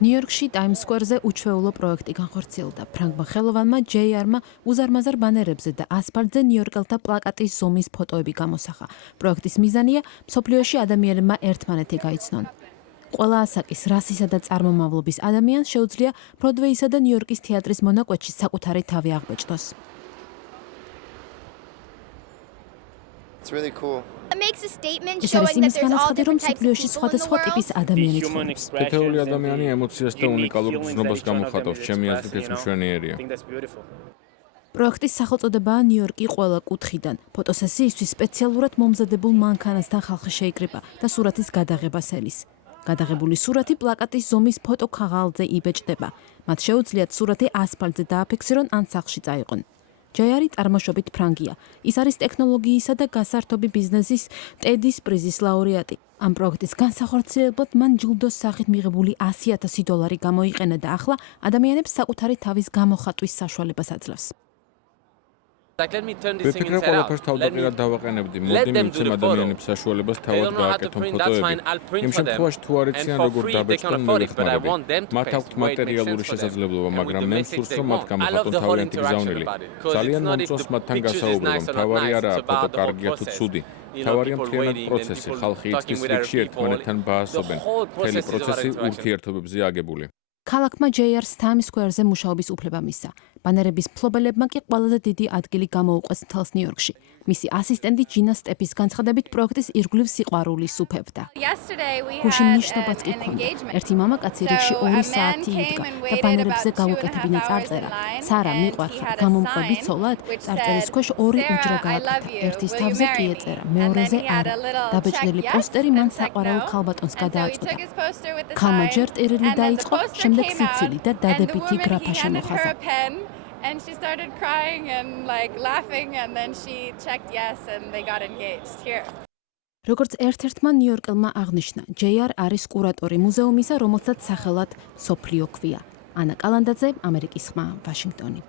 ნიუ-იორკში ტაიმს სკვერზე უჩვეულო პროექტი განხორციელდა. ფრანგმა ხელოვანმა JR-მა უზარმაზარ ბანერებზე და ასფალტზე ნიუ-იორკელთა პლაკატის ზომის ფოტოები გამოსახა. პროექტის მიზანია მსოფლიოში ადამიანებმა ერთმანეთი გაიცნონ. ყველა ასაკის, რასისა და წარმომავლობის ადამიანს შეუძლია ბროდვეისა და ნიუ-იორკის თეატრის მონაკვეთში საკუთარი თავი აღბეჭდოს. ეს არის იმის განაცხადი, რომ მსოფლიოში სხვადასხვა ტიპის ადამიანი ცხოვრობს. თითოეული ადამიანი ემოციას და უნიკალურ გრძნობას გამოხატავს, ჩემი აზრით ეს მშვენიერია. პროექტის სახელწოდებაა ნიუ-იორკი ყველა კუთხიდან. ფოტოსესიისთვის სპეციალურად მომზადებულ მანქანასთან ხალხი შეიკრიბა და სურათის გადაღებას ელის. გადაღებული სურათი პლაკატის ზომის ფოტოქაღალდზე იბეჭდება. მათ შეუძლიათ სურათი ასფალტზე დააფიქსირონ ან სახლში წაიყონ. JR წარმოშობით ფრანგია. ის არის ტექნოლოგიისა და გასართობი ბიზნესის TED-ის პრიზის ლაურეატი. ამ პროექტის განსახორციელებლად მან ჯილდოს სახით მიღებული $100,000 გამოიყენა და ახლა ადამიანებს საკუთარი თავის გამოხატვის საშუალებას აძლევს. ვიფიქრე ყველაფერს თავდაპირველად დავაყენებდი. მოდი მივცემ ადამიანებს საშუალებას თავად გააკეთონ ფოტოები. იმ შემთხვევაში თუ არ იციან როგორ დაბეჭდონ მივეხმარები. მათ აქვთ მატერიალური შესაძლებლობა, მაგრამ მე მსურს რომ მათ გამოხატონ თავიანთი გზავნილი. ძალიან მომწონს მათთან გასაუბრება. მთავარი არაა ფოტო კარგია თუ ცუდი. მთავარია მთლიანად პროცესი. ხალხი იცის რიგში ერთმანეთთან ბაასობენ. მთელი პროცესი ურთიერთობებზე აგებული. ქალაქმა JR-ს Times Square-ზე მუშაობის უფლება მისცა. ბანერების მფლობელებმა კი ყველაზე დიდი ადგილი გამოუყვეს მთელს ნიუ-იორკში. მისი ასისტენტი ჯინა სტეფის განცხადებით პროექტის ირგვლივ სიყვარულის უფევდა. გუშინ ნიშნობაც კი ჰქონდა. ერთი მამაკაცი რიგში 2 საათი იდგა და ბანერებზე გავუკეთებინა წარწერა. სარა მიყვარხარ, გამომყვები ცოლად? წარწერის ქვეშ 2 უჯრა გააკეთა. ერთის თავზე კი ეწერა, მეორეზე არა. დაბეჭდილი პოსტერი მან საყვარელ ქალბატონს გადააწოდა. ქალმა ჯერ ტირილი დაიწყო, შემდეგ სიცილი და დადებითი გრაფა შემოხაზა. And she started crying and laughing and then she checked yes and they got engaged here. როგორც ერთ-ერთმა ნიუ-იორკელმა აღნიშნა, JR არის კურატორი მუზეუმისა, რომელსაც სახელად სოფლიო ქვია. ანა კალანდაძე, ამერიკის ხმა, ვაშინგტონი.